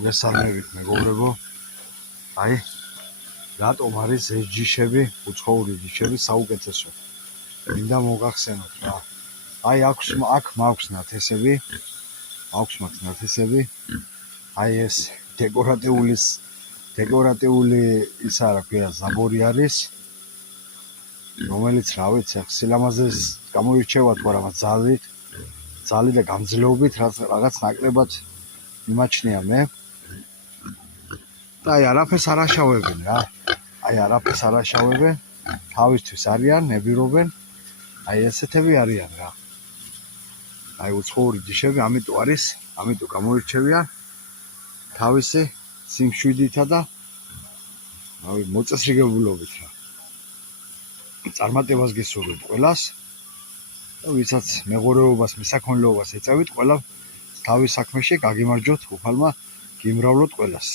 მოგესალმებით მეგობრებო. აი, რატომ არის ეს ჯიშები, უცხოური ჯიშები საუკეთესო? მინდა მოგახსენოთ რა. აი, აქ მაქვს ნათესები. აი ეს დეკორატიული ისა რა ქვია, ზაბორი არის, რომელიც რა ვიცი, სილამაზეს გამოირჩევა თუ არა, ძალით და გამძლეობით რაღაც ნაკლებად მიმაჩნია მე. და აი არაფერს არ აშავებენ რა. თავისთვის არიან, ნებირობენ. აი ესეთები არიან რა. აი უცხოური ჯიშები, ამიტომ გამოირჩევიან თავისი სიმშვიდითა და მოწესრიგებულობით რა. წარმატებას გესურვებთ ყველას. ვისაც მეღორეობას, მესაქონლეობას ეწევით, ყველა თავის საქმეში გაგიმარჯვოთ უფალმა, გიმრავლოთ ყველას.